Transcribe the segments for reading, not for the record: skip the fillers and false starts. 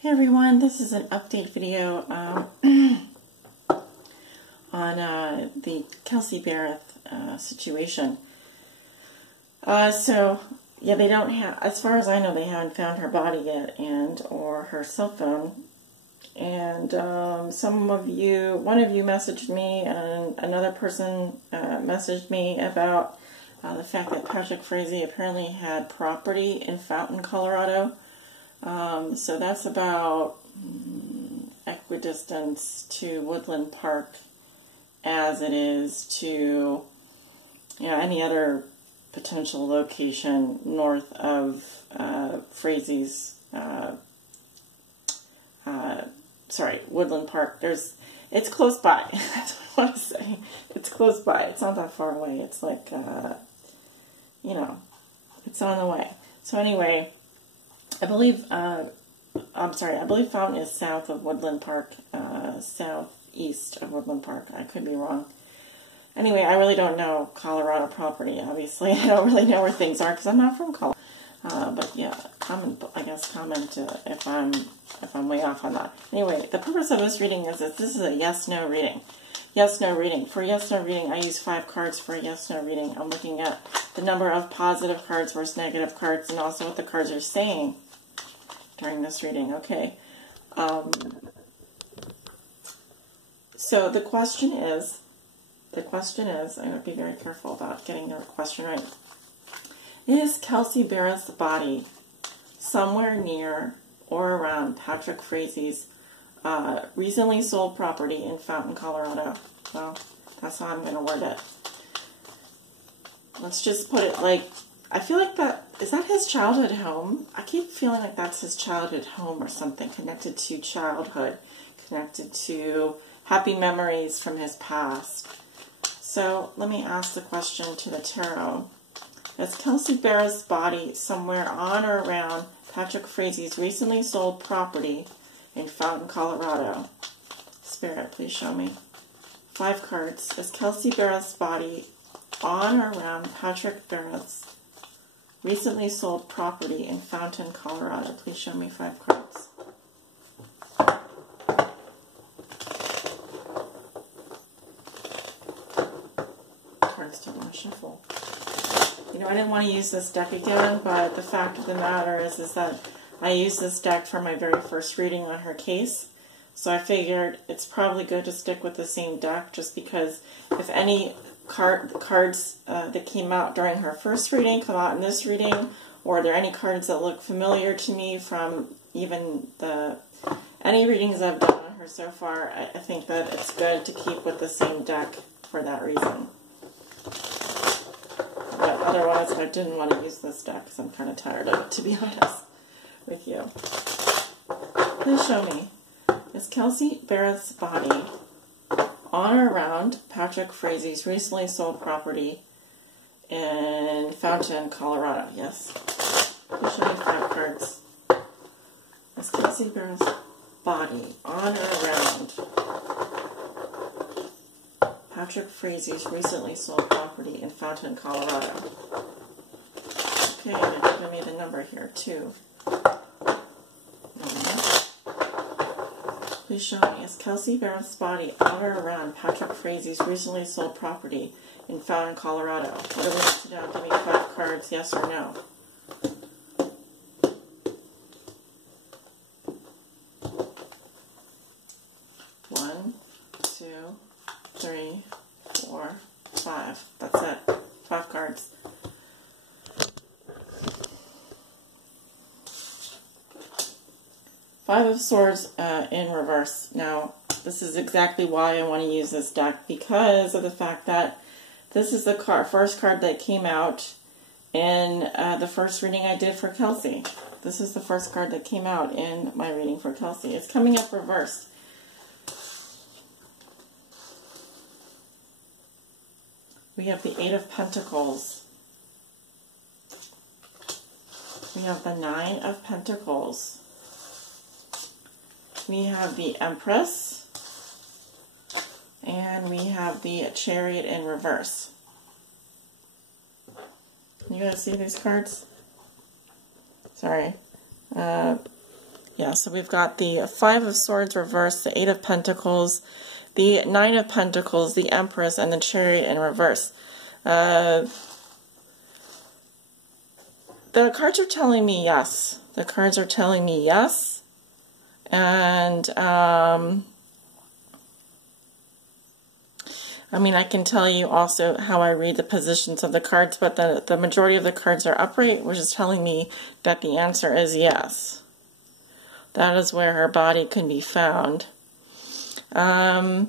Hey everyone, this is an update video on the Kelsey Berreth situation. Yeah, they don't have, as far as I know, they haven't found her body yet, and or her cell phone. And one of you messaged me, and another person messaged me about the fact that Patrick Frazee apparently had property in Fountain, Colorado. So that's about equidistance to Woodland Park as it is to any other potential location north of Frazee's Woodland Park. It's close by. That's what I want to say. It's close by. It's not that far away. It's like it's on the way. So anyway, I believe Fountain is south of Woodland Park, southeast of Woodland Park. I could be wrong. Anyway, I really don't know Colorado property, obviously. I don't really know where things are because I'm not from Colorado. But yeah, comment if I'm way off on that. Anyway, the purpose of this reading is that this is a yes-no reading. Yes-no reading. For yes-no reading, I use 5 cards for a yes-no reading. I'm looking at the number of positive cards versus negative cards and also what the cards are saying during this reading. Okay. So the question is, I'm going to be very careful about getting the question right. Is Kelsey Berreth's body somewhere near or around Patrick Frazee's recently sold property in Fountain, Colorado? Well, that's how I'm going to word it. Let's just put it like, I feel like is that his childhood home? I keep feeling like that's his childhood home or something, connected to childhood, connected to happy memories from his past. So let me ask the question to the tarot. Is Kelsey Berreth's body somewhere on or around Patrick Frazee's recently sold property in Fountain, Colorado? Spirit, please show me. 5 cards. Is Kelsey Berreth's body on or around Patrick Berreth's recently sold property in Fountain, Colorado? Please show me 5 cards. Cards don't want to shuffle. I didn't want to use this deck again, but the fact of the matter is that I used this deck for my very first reading on her case. So I figured it's probably good to stick with the same deck, just because if any cards that came out during her first reading come out in this reading, or are there any cards that look familiar to me from even any readings I've done on her so far, I think that it's good to keep with the same deck for that reason. But otherwise, I didn't want to use this deck because I'm kind of tired of it, to be honest with you. Please show me. Is Kelsey Berreth's body on or around Patrick Frazee's recently sold property in Fountain, Colorado? Yes. Please show me 5 cards. Is Kelsey Berreth's body on or around Patrick Frazee's recently sold property in Fountain, Colorado? Okay, they're giving me the number here, 2. Please show me, is Kelsey Berreth's body on or around Patrick Frazee's recently sold property in Fountain, Colorado? What do we need to know? Give me 5 cards, yes or no. One, 2, 3, 4, 5. That's it. 5 cards. Five of Swords in reverse. Now, this is exactly why I want to use this deck, because of the fact that this is the first card that came out in the first reading I did for Kelsey. This is the first card that came out in my reading for Kelsey. It's coming up reversed. We have the 8 of Pentacles. We have the 9 of Pentacles. We have the Empress. And we have the Chariot in reverse. You guys see these cards? Sorry. Yeah, so we've got the Five of Swords reversed, the Eight of Pentacles, the Nine of Pentacles, the Empress, and the Chariot in reverse. The cards are telling me yes. The cards are telling me yes. And, I mean, I can tell you also how I read the positions of the cards, but the majority of the cards are upright, which is telling me that the answer is yes. That is where her body can be found. The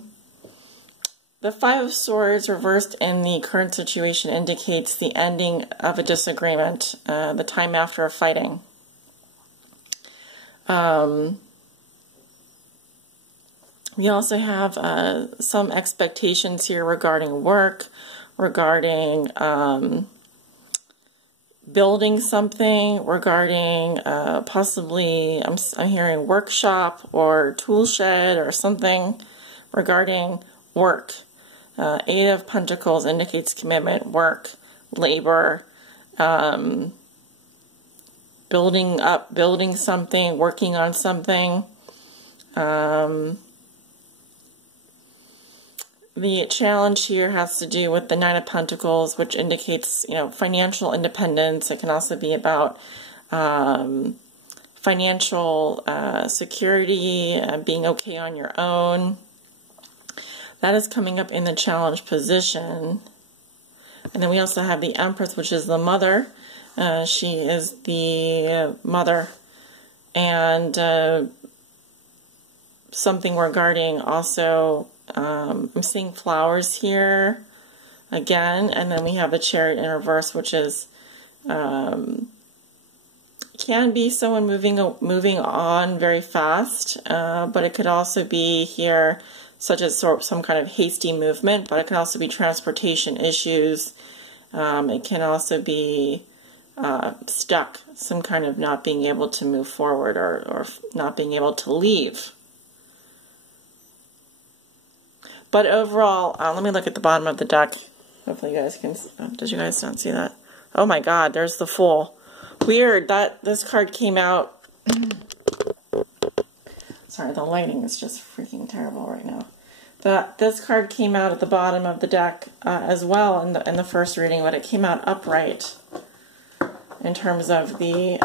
Five of Swords reversed in the current situation indicates the ending of a disagreement, the time after a fighting. We also have some expectations here regarding work, regarding building something, regarding possibly, I'm hearing workshop or tool shed or something regarding work. Eight of Pentacles indicates commitment, work, labor, building something, working on something. The challenge here has to do with the Nine of Pentacles, which indicates, financial independence. It can also be about financial security, being okay on your own. That is coming up in the challenge position. And then we also have the Empress, which is the mother. She is the mother. And something regarding also... I'm seeing flowers here again, and then we have the Chariot in reverse, which is can be someone moving on very fast, but it could also be here such as some kind of hasty movement, but it can also be transportation issues. It can also be stuck, some kind of not being able to move forward or not being able to leave. But overall, let me look at the bottom of the deck. Hopefully you guys can... did you guys not see that? Oh my god, there's the Fool. Weird that this card came out... Sorry, the lighting is just freaking terrible right now. This card came out at the bottom of the deck as well in the first reading, but it came out upright in terms of the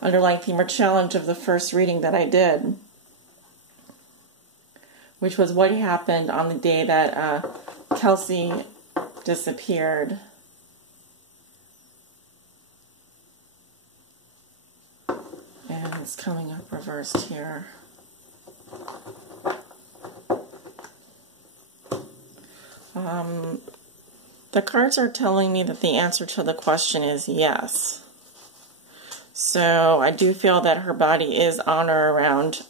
underlying theme or challenge of the first reading that I did, which was what happened on the day that Kelsey disappeared. And it's coming up reversed here. The cards are telling me that the answer to the question is yes. So I do feel that her body is on or around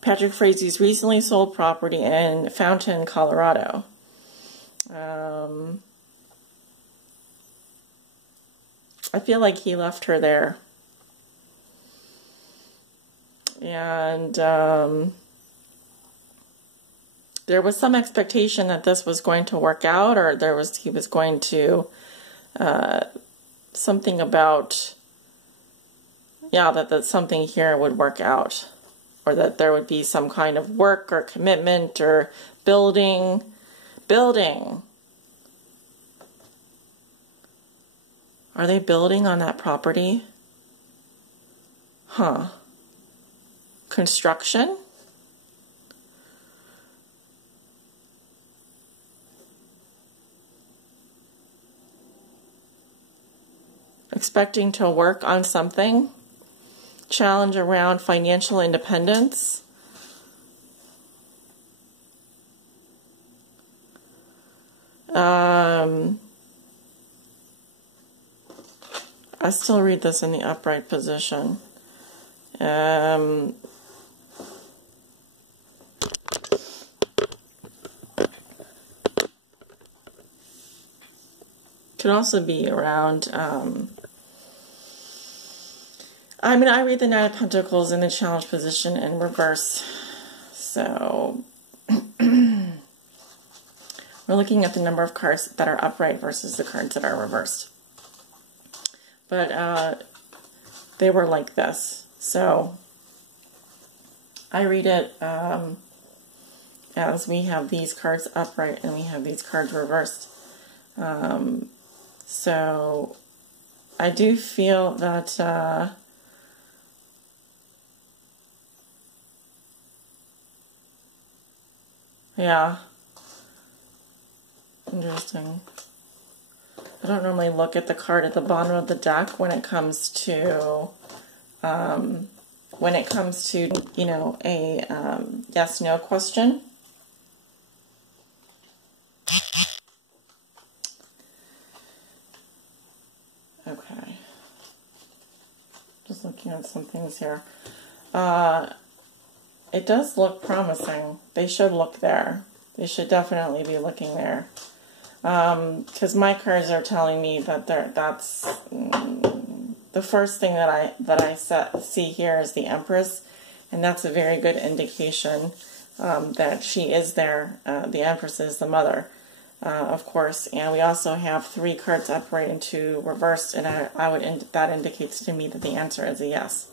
Patrick Frazie's recently sold property in Fountain, Colorado. I feel like he left her there. And there was some expectation that this was going to work out, or he was going to something about, yeah, that something here would work out, or that there would be some kind of work or commitment or building. Are they building on that property? Huh. Construction? Expecting to work on something? Challenge around financial independence? I still read this in the upright position. Could also be around, I mean, I read the Nine of Pentacles in the challenge position in reverse. So, we're looking at the number of cards that are upright versus the cards that are reversed. But they were like this. So I read it as we have these cards upright and we have these cards reversed. So I do feel that yeah, interesting. I don't normally look at the card at the bottom of the deck when it comes to you know, a yes/no question. Okay. Just looking at some things here. It does look promising. They should look there. They should definitely be looking there. Because my cards are telling me that that's the first thing that I see here is the Empress, and that's a very good indication that she is there. The Empress is the mother, of course, and we also have 3 cards upright and 2 reversed, and that indicates to me that the answer is a yes.